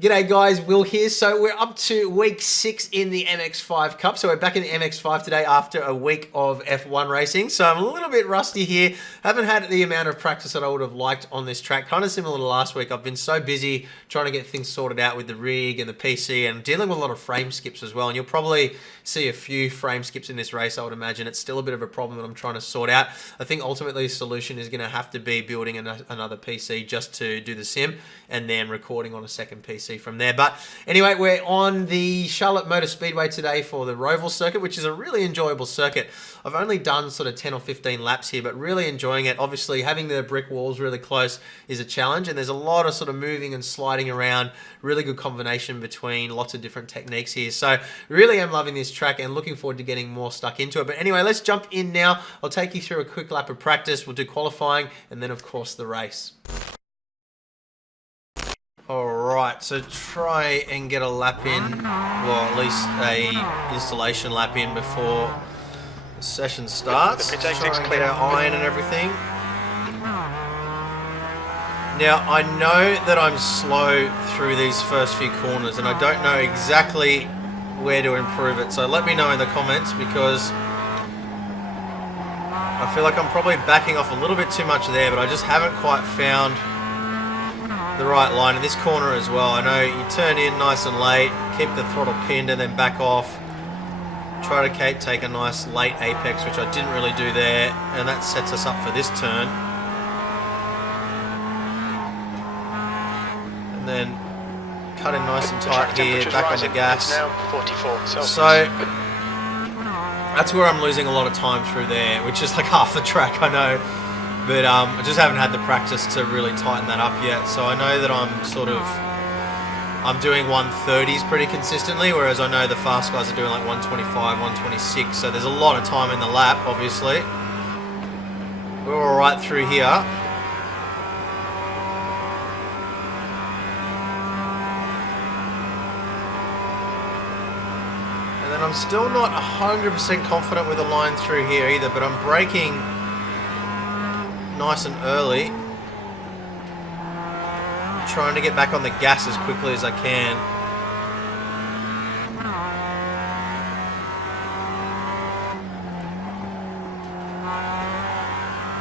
G'day guys, Will here. So we're up to week 6 in the MX5 Cup. So we're back in the MX5 today after a week of F1 racing. So I'm a little bit rusty here. Haven't had the amount of practice that I would have liked on this track. Kind of similar to last week. I've been so busy trying to get things sorted out with the rig and the PC and dealing with a lot of frame skips as well. And you'll probably see a few frame skips in this race, I would imagine. It's still a bit of a problem that I'm trying to sort out. I think ultimately the solution is going to have to be building another PC just to do the sim and then recording on a second PC from there. But anyway, we're on the Charlotte Motor Speedway today for the Roval circuit, which is a really enjoyable circuit. I've only done sort of 10 or 15 laps here, but really enjoying it. Obviously, having the brick walls really close is a challenge, and there's a lot of sort of moving and sliding around. Really good combination between lots of different techniques here. So really am loving this track and looking forward to getting more stuck into it. But anyway, let's jump in now. I'll take you through a quick lap of practice. We'll do qualifying and then, of course, the race. Alright, so try and get a lap in, well at least a installation lap in before the session starts. Try and get our iron and everything. Now I know that I'm slow through these first few corners and I don't know exactly where to improve it, so let me know in the comments because I feel like I'm probably backing off a little bit too much there, but I just haven't quite found the right line in this corner as well. I know you turn in nice and late, keep the throttle pinned and then back off. Try to take a nice late apex, which I didn't really do there, and that sets us up for this turn. And then cut in nice and tight here, back on the gas. Now 44 Celsius. So that's where I'm losing a lot of time through there, which is like half the track, I know. But I just haven't had the practice to really tighten that up yet. So I know that I'm doing 130s pretty consistently, whereas I know the fast guys are doing like 125, 126. So there's a lot of time in the lap, obviously. We're all right through here. And then I'm still not 100% confident with the line through here either, but I'm braking nice and early, trying to get back on the gas as quickly as I can.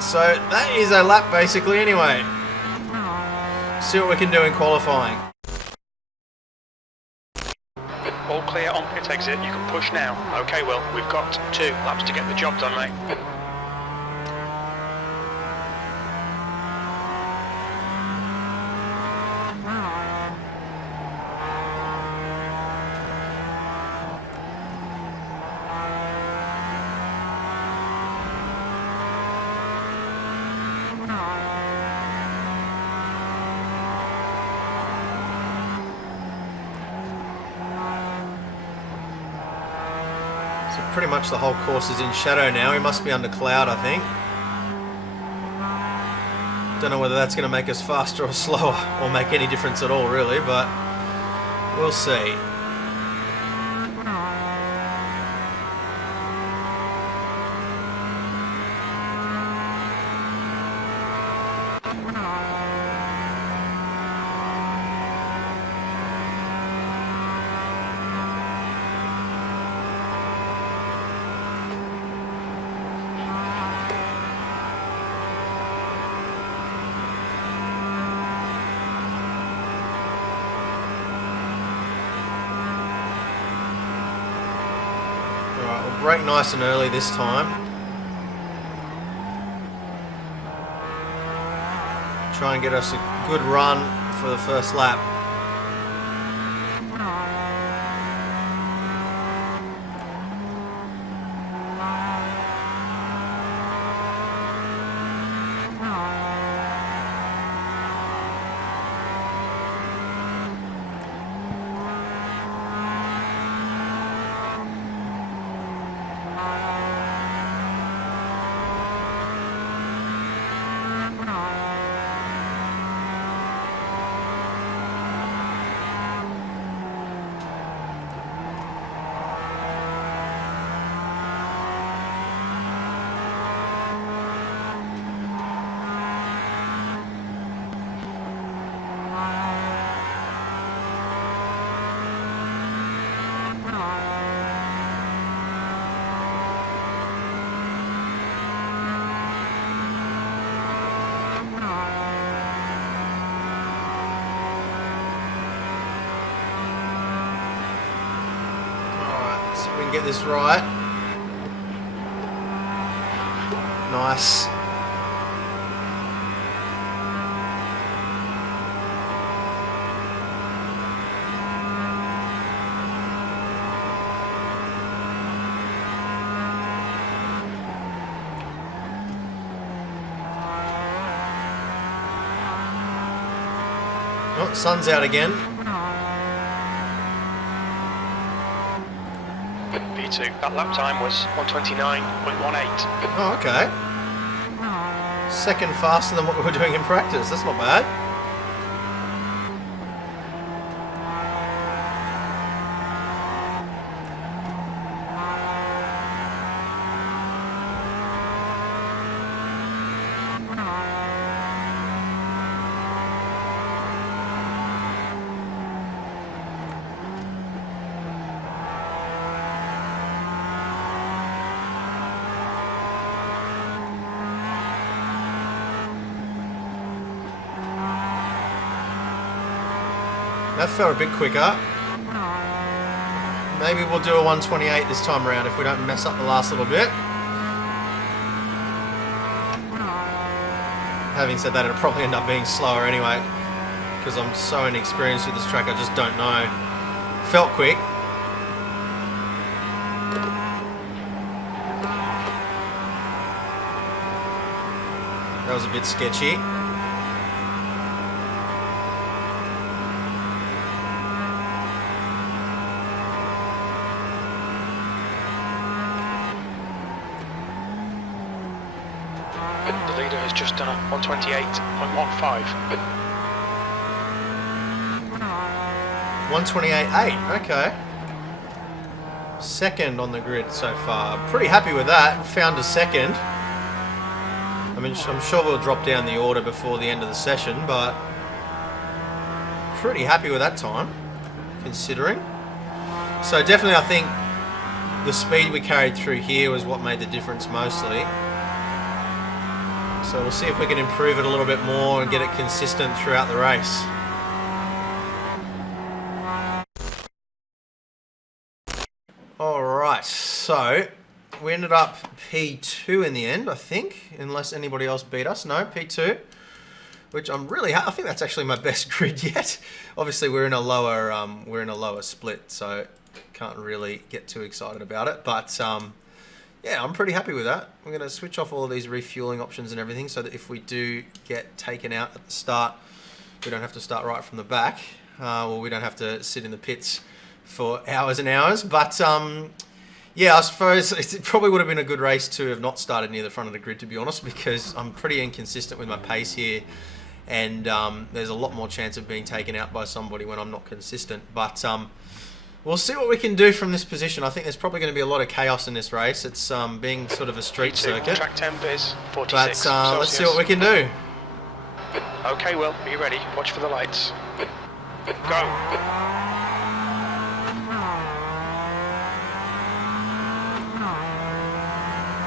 So that is a lap basically anyway. See what we can do in qualifying. All clear on pit exit, you can push now. Okay, well, we've got 2 laps to get the job done, mate. Pretty much the whole course is in shadow now. We must be under cloud, I think. Don't know whether that's going to make us faster or slower or make any difference at all, really, but we'll see. Brake nice and early this time. Try and get us a good run for the first lap. and get this right. Nice. Oh, sun's out again. V2, that lap time was 1:29.18. Oh, okay. Second faster than what we were doing in practice. That's not bad. That felt a bit quicker. Maybe we'll do a 1:28 this time around if we don't mess up the last little bit. Having said that, it'll probably end up being slower anyway, because I'm so inexperienced with this track, I just don't know. Felt quick. That was a bit sketchy. The leader has just done a 1:28.15. 1:28.8, okay. Second on the grid so far. Pretty happy with that. Found a second. I mean, I'm sure we'll drop down the order before the end of the session, but pretty happy with that time, considering. So definitely I think the speed we carried through here was what made the difference mostly. So we'll see if we can improve it a little bit more and get it consistent throughout the race. Alright, so we ended up P2 in the end, I think, unless anybody else beat us. No, P2, which I'm really I think that's actually my best grid yet. Obviously we're in a lower split, so can't really get too excited about it, but yeah, I'm pretty happy with that. I'm going to switch off all of these refueling options and everything so that if we do get taken out at the start, we don't have to start right from the back. Or we don't have to sit in the pits for hours and hours. But yeah, I suppose it probably would have been a good race to have not started near the front of the grid, to be honest, because I'm pretty inconsistent with my pace here. And there's a lot more chance of being taken out by somebody when I'm not consistent. But we'll see what we can do from this position. I think there's probably going to be a lot of chaos in this race. It's being sort of a street circuit. Track temp is 46 but let's see what we can do. Okay, Will, are you ready? Watch for the lights. Go.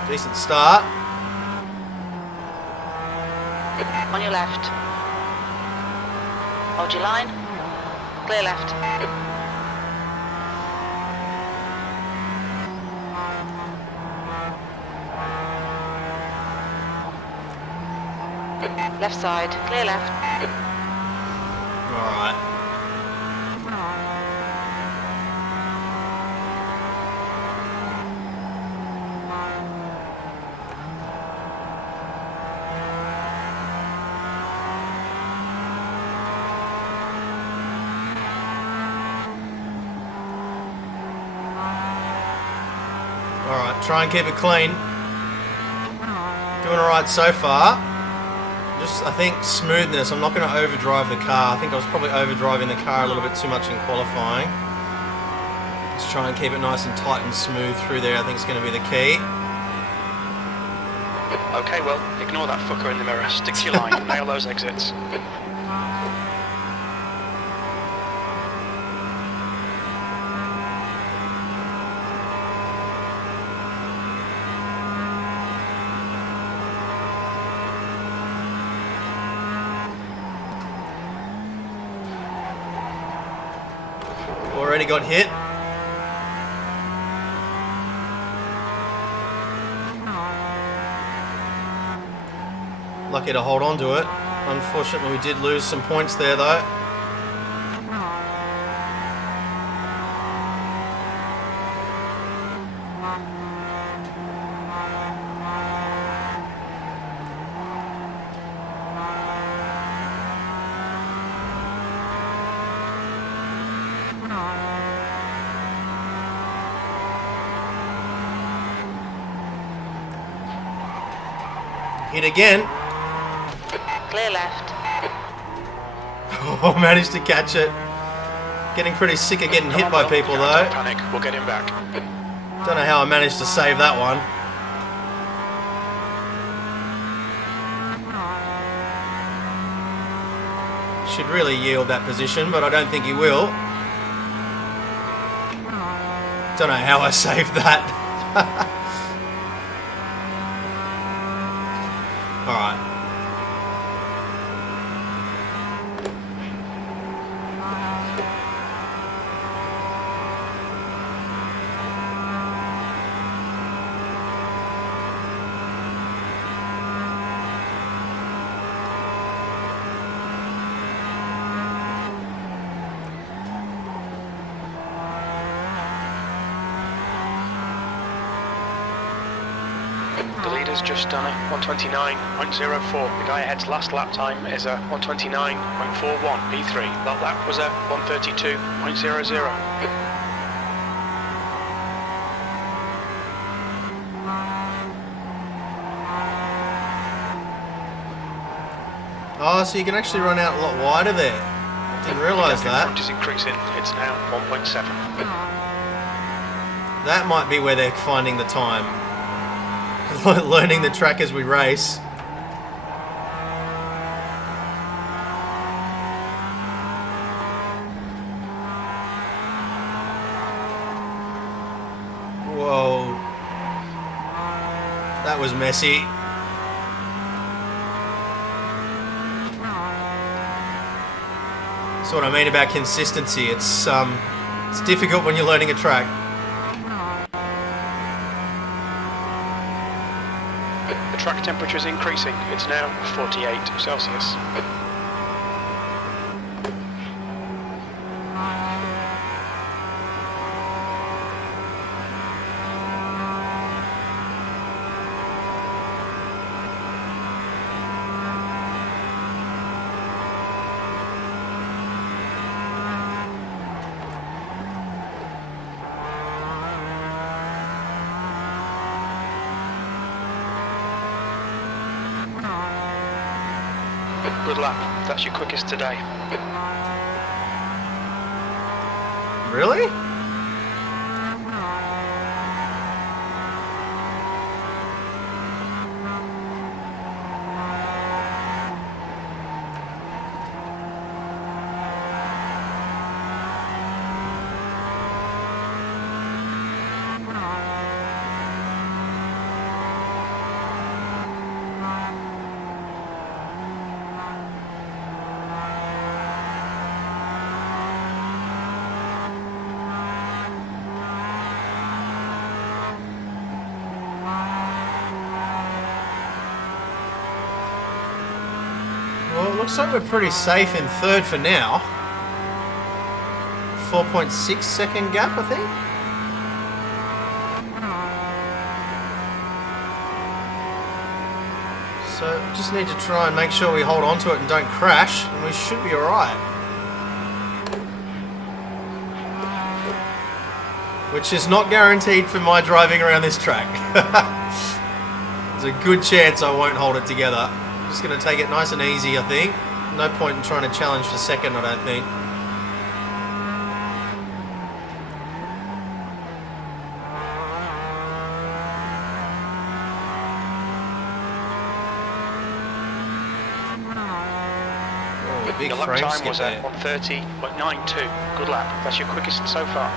Decent start. On your left. Hold your line. Clear left. Left side, clear left. Alright. Alright, try and keep it clean. Doing alright so far. Just, I think, smoothness. I'm not going to overdrive the car. I think I was probably overdriving the car a little bit too much in qualifying. Just try and keep it nice and tight and smooth through there. I think it's going to be the key. Okay, well, ignore that fucker in the mirror. Stick to your line. Nail those exits. Already got hit. Lucky to hold on to it. Unfortunately, we did lose some points there, though. Hit again. Clear left. Oh, managed to catch it. Getting pretty sick of getting hit by people, though. Don't panic, we'll get him back. Don't know how I managed to save that one. Should really yield that position, but I don't think he will. Don't know how I saved that. Alright. The leader's just done a 129.04. The guy ahead's last lap time is a 129.41 P3. That lap was a 132.00. Oh, so you can actually run out a lot wider there. Didn't realise The that. front is increasing. It's now 1.7. That might be where they're finding the time. Learning the track as we race. Whoa. That was messy. That's what I mean about consistency. It's difficult when you're learning a track. The track temperature is increasing. It's now 48 Celsius. Good lap. That's your quickest today. Really? Well, it looks like we're pretty safe in third for now. 4.6 second gap, I think. So just need to try and make sure we hold on to it and don't crash, and we should be alright. Which is not guaranteed for my driving around this track. There's a good chance I won't hold it together. Just going to take it nice and easy, I think. No point in trying to challenge for second, I don't think. Oh, big Your lap frame time skip was there. at 130.92. Good lap. That's your quickest so far.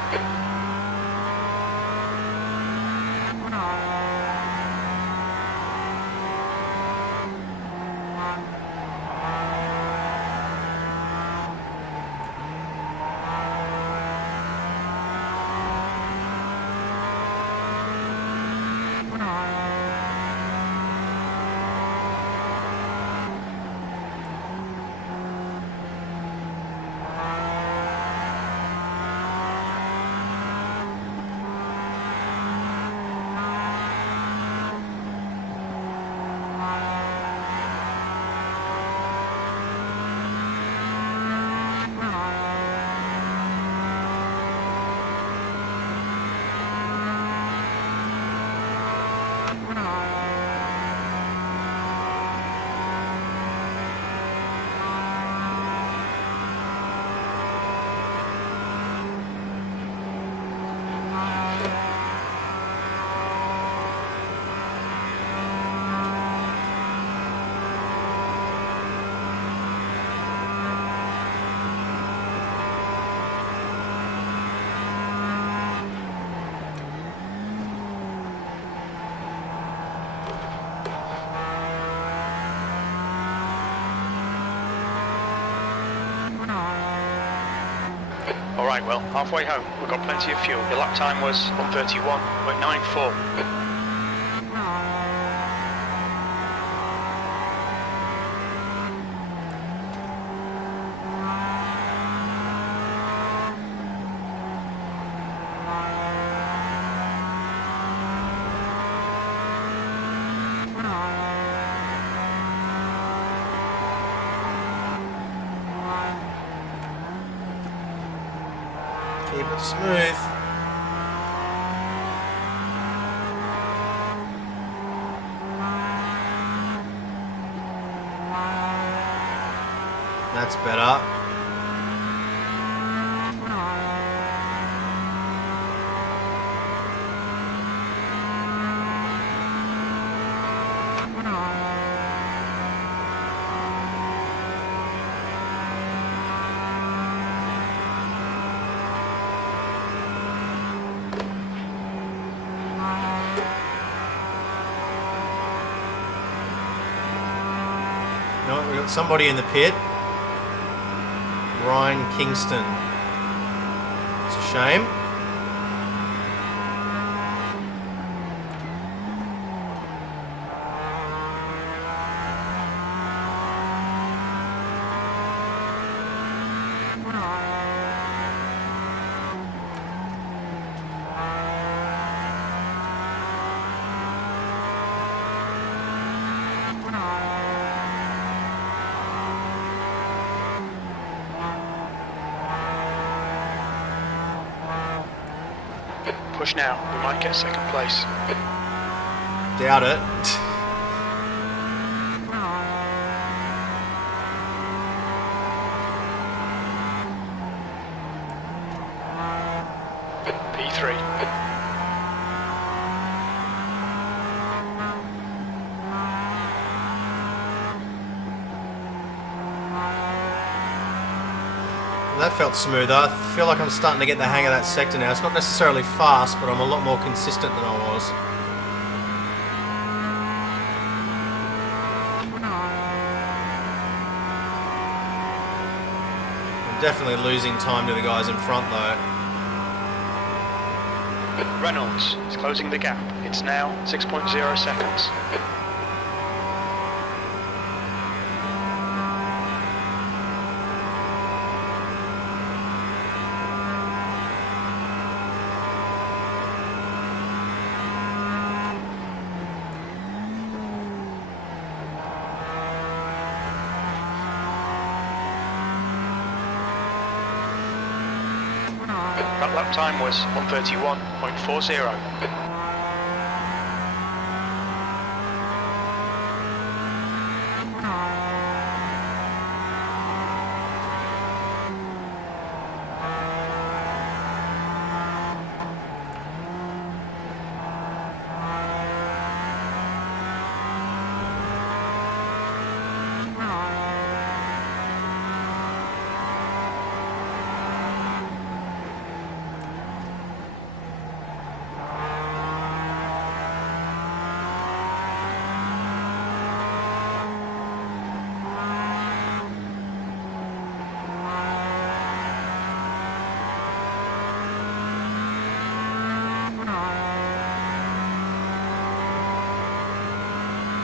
Right, well, halfway home. We've got plenty of fuel. Your lap time was 1:31.94. Keep it smooth. That's better. No, we got somebody in the pit. Ryan Kingston. It's a shame. Push now, we might get second place. Doubt it. P3. That felt smoother. I feel like I'm starting to get the hang of that sector now. It's not necessarily fast, but I'm a lot more consistent than I was. I'm definitely losing time to the guys in front though. Reynolds is closing the gap. It's now 6.0 seconds. That lap time was 1:31.40.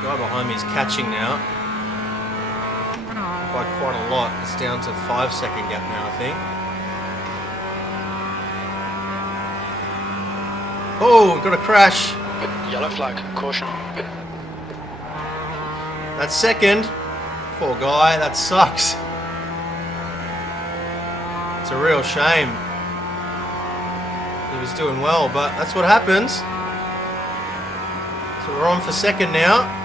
Guy behind me is catching now. By quite a lot. It's down to 5-second gap now, I think. Oh, we've got a crash. Yellow flag, caution. That's second. Poor guy, that sucks. It's a real shame. He was doing well, but that's what happens. So we're on for second now.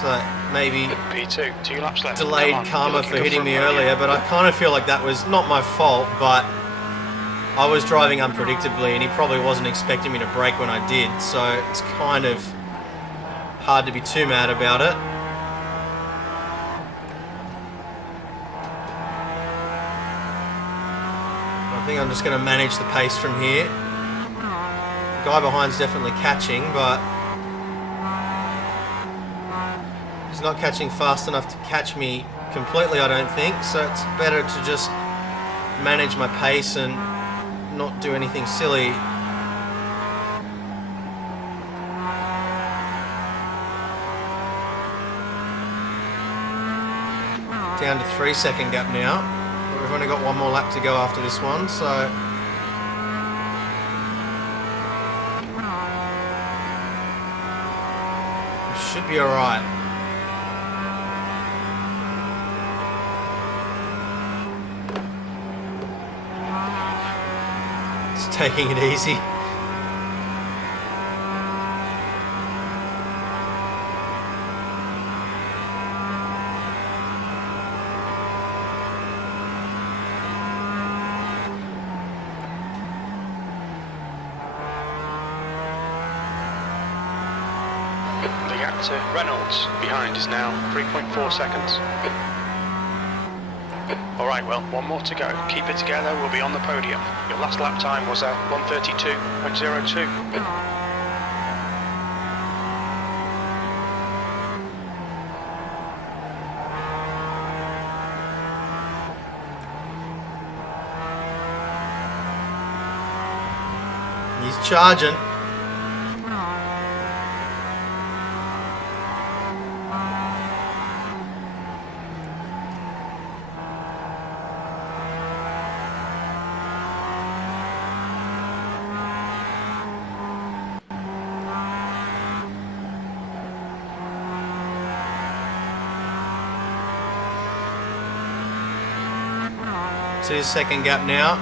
So maybe P2, 2 laps left. delayed Come on, karma you're for looking hitting good me for a earlier, but I kind of feel like that was not my fault, but I was driving unpredictably and he probably wasn't expecting me to brake when I did, so it's kind of hard to be too mad about it. I think I'm just going to manage the pace from here. guy behind's definitely catching, but he's not catching fast enough to catch me completely, I don't think. So it's better to just manage my pace and not do anything silly. Down to 3-second gap now. We've only got one more lap to go after this one, so we should be alright. Just taking it easy. To Reynolds behind is now 3.4 seconds. Alright, well, one more to go. Keep it together, we'll be on the podium. Your last lap time was 1:32.02. He's charging. Second gap now.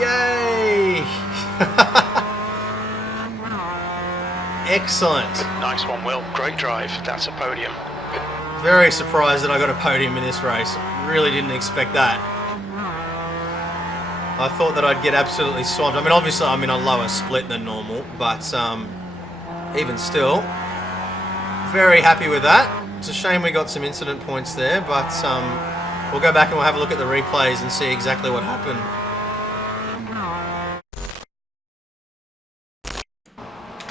Yay! Excellent. Nice one, Will. Great drive. That's a podium. Very surprised that I got a podium in this race. Really didn't expect that. I thought that I'd get absolutely swamped. I mean, obviously I'm in a lower split than normal, but even still, very happy with that. It's a shame we got some incident points there, but we'll go back and we'll have a look at the replays and see exactly what happened.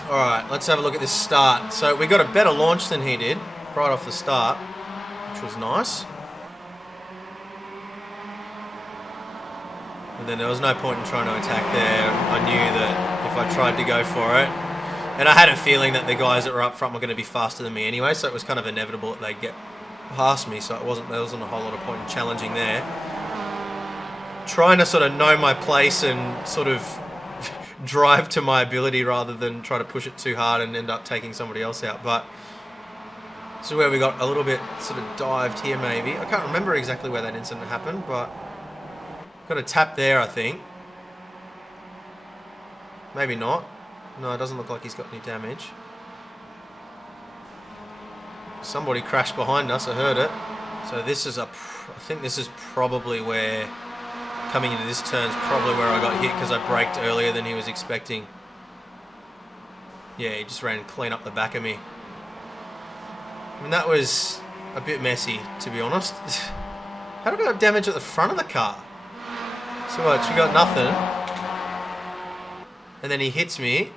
Alright, let's have a look at this start. So we got a better launch than he did, right off the start, which was nice. And then there was no point in trying to attack there. I knew that if I tried to go for it, and I had a feeling that the guys that were up front were going to be faster than me anyway, so it was kind of inevitable that they'd get past me, so there wasn't a whole lot of point in challenging there. Trying to sort of know my place and sort of drive to my ability rather than try to push it too hard and end up taking somebody else out. But this is where we got a little bit sort of dived here maybe. I can't remember exactly where that incident happened, but got a tap there, I think. Maybe not. No, it doesn't look like he's got any damage. Somebody crashed behind us, I heard it. So this is I think this is probably where, coming into this turn is probably where I got hit because I braked earlier than he was expecting. Yeah, he just ran clean up the back of me. I mean, that was a bit messy, to be honest. How did I have damage at the front of the car? So much, we got nothing. And then he hits me.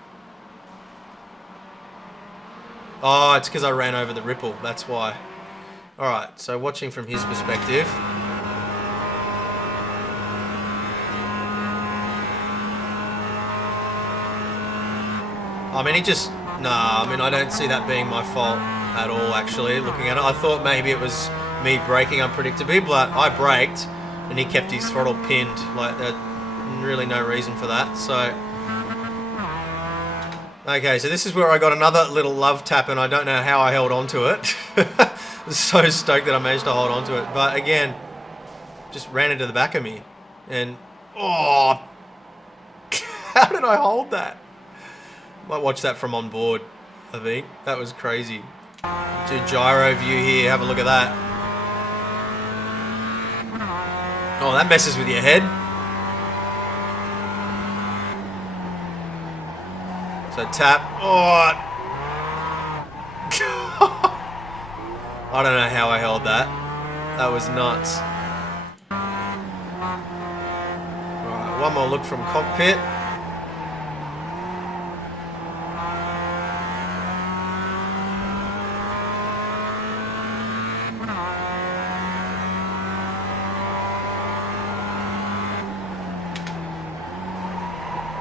Oh, it's because I ran over the ripple, that's why. Alright, so watching from his perspective. I mean, I don't see that being my fault at all, actually, looking at it. I thought maybe it was me braking unpredictably, but I braked and he kept his throttle pinned. Like, there's really no reason for that, so... Okay, so this is where I got another little love tap and I don't know how I held on to it. So stoked that I managed to hold on to it. But again, just ran into the back of me. And, oh, how did I hold that? Might watch that from on board, I think. That was crazy. Do gyro view here, have a look at that. Oh, that messes with your head. So tap. Oh. I don't know how I held that. That was nuts. Alright, one more look from cockpit.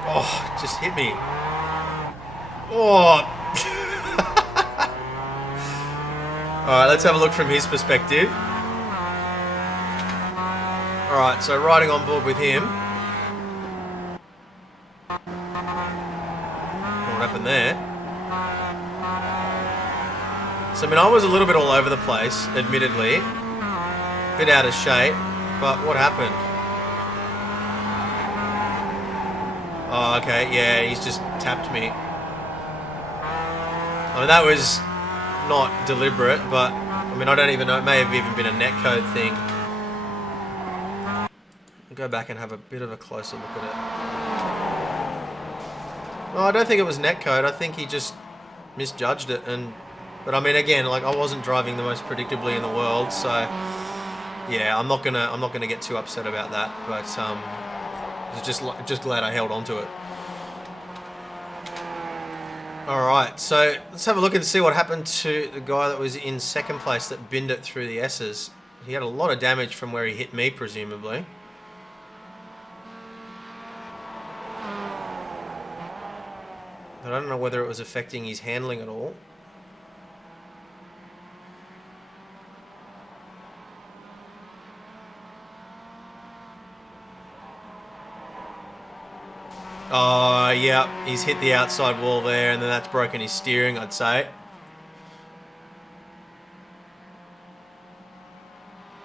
Oh, just hit me. Oh. Alright, let's have a look from his perspective. Alright, so riding on board with him. What happened there? So, I mean, I was a little bit all over the place, admittedly. A bit out of shape, but what happened? Oh, okay, yeah, he's just tapped me. I mean, that was not deliberate, but I mean, I don't even know. It may have even been a netcode thing. I'll go back and have a bit of a closer look at it. No, I don't think it was netcode. I think he just misjudged it. But I mean, again, like, I wasn't driving the most predictably in the world, so yeah, I'm not gonna get too upset about that. But I was just glad I held on to it. Alright, so let's have a look and see what happened to the guy that was in second place that binned it through the S's. He had a lot of damage from where he hit me, presumably. But I don't know whether it was affecting his handling at all. Oh, yeah, he's hit the outside wall there, and then that's broken his steering, I'd say.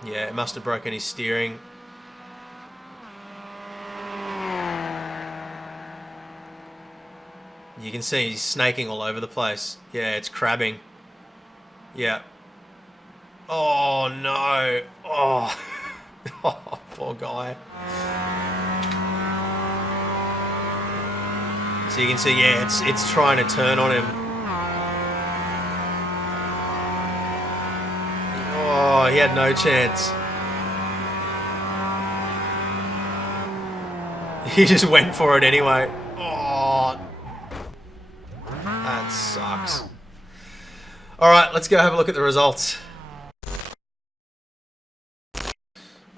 Yeah, it must have broken his steering. You can see he's snaking all over the place. Yeah, it's crabbing. Yeah. Oh, no. Oh, oh, poor guy. So you can see, yeah, it's trying to turn on him. Oh, he had no chance. He just went for it anyway. Oh, that sucks. All right, let's go have a look at the results.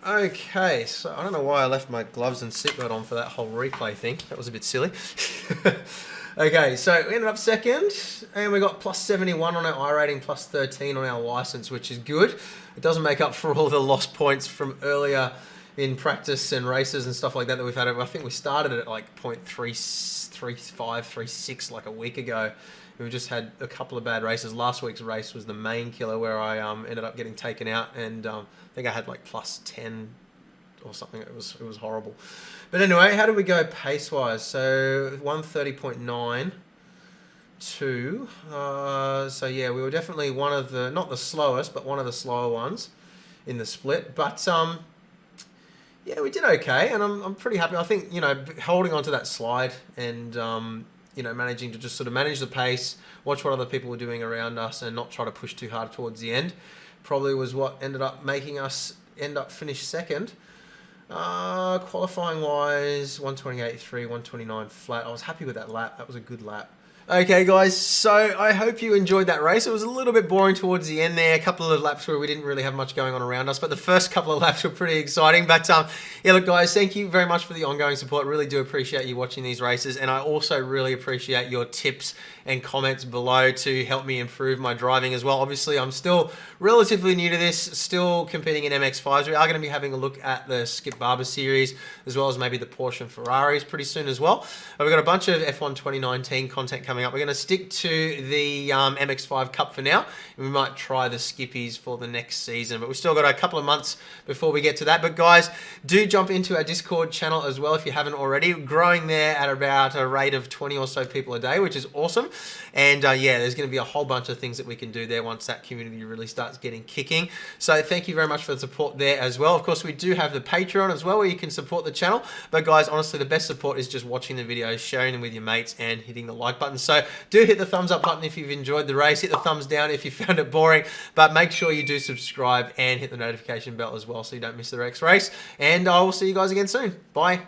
Okay, so I don't know why I left my gloves and seatbelt on for that whole replay thing. That was a bit silly. Okay, so we ended up second, and we got plus 71 on our iRating, plus 13 on our license, which is good. It doesn't make up for all the lost points from earlier in practice and races and stuff like that we've had. I think we started at like 0.335, 36 like a week ago. We've just had a couple of bad races. Last week's race was the main killer where I ended up getting taken out, and I think I had like plus 10 or something. It was horrible. But anyway, how did we go pace-wise? So 1:30.92. So yeah, we were definitely one of the, not the slowest, but one of the slower ones in the split. But yeah, we did okay, and I'm pretty happy. I think, you know, holding onto that slide and you know, managing to just sort of manage the pace, watch what other people were doing around us, and not try to push too hard towards the end, probably was what ended up making us finish second. Qualifying wise, 128.3, 129 flat. I was happy with that lap. That was a good lap. Okay, guys, so I hope you enjoyed that race. It was a little bit boring towards the end there. A couple of laps where we didn't really have much going on around us, but the first couple of laps were pretty exciting. But yeah, look, guys, thank you very much for the ongoing support. Really do appreciate you watching these races, and I also really appreciate your tips and comments below to help me improve my driving as well. Obviously, I'm still relatively new to this, still competing in MX5s. We are going to be having a look at the Skip Barber series, as well as maybe the Porsche and Ferraris pretty soon as well. We've got a bunch of F1 2019 content coming coming up. We're going to stick to the MX5 Cup for now, and we might try the skippies for the next season. But we've still got a couple of months before we get to that. But guys, do jump into our Discord channel as well if you haven't already. Growing there at about a rate of 20 or so people a day, which is awesome. And yeah, there's going to be a whole bunch of things that we can do there once that community really starts getting kicking. So thank you very much for the support there as well. Of course, we do have the Patreon as well, where you can support the channel. But guys, honestly, the best support is just watching the videos, sharing them with your mates, and hitting the like button. So do hit the thumbs up button if you've enjoyed the race. Hit the thumbs down if you found it boring. But make sure you do subscribe and hit the notification bell as well so you don't miss the next race. And I will see you guys again soon. Bye.